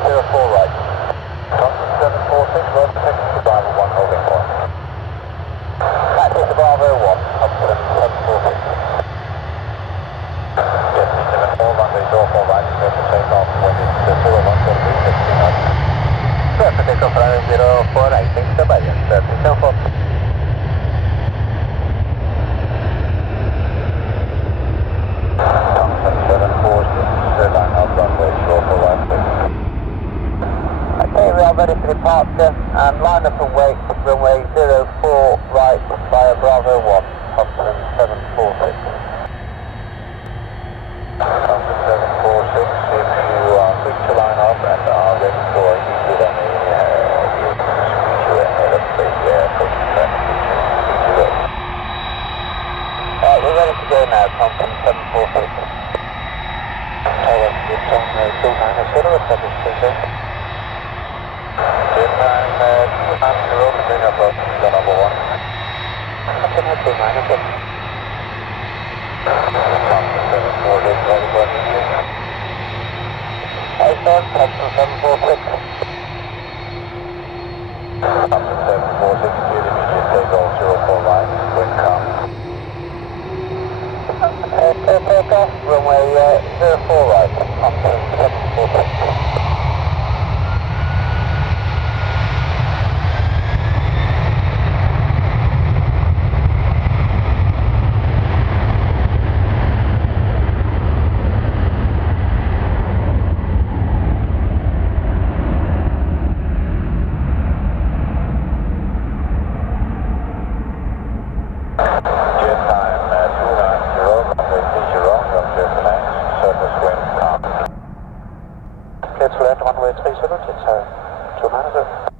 04 right. Thomson 746, road protection to Bravo 1 holding point. Taxi to Bravo 1, Thomson 746. Yes, 74, runway 04 right, clear for takeoff when it's 01, going to be 16 knots. Clear for takeoff runway 04 right, thanks to Bayern, 34. Thomson 746, line out runway 04 right, please. Okay, we are ready for departure and line up and wait runway 04 right via Bravo 1, Thomson 746. Thomson 746, if you are quick to line up and are ready for exit on the future ahead of the approach traffic, please do. Alright, we're ready to go now, Thomson 746. Alright, it's on 290, establish station. Dreamliner, 290, bring up the number 1. Thomson 290, Thomson 746, ready for immediate. Thomson 746. Thomson 746, cleared immediate takeoff 04 right, wind calm. Clear takeoff, runway 04 right, Thomson 746. Clear to land runway 30, it's 2 minutes.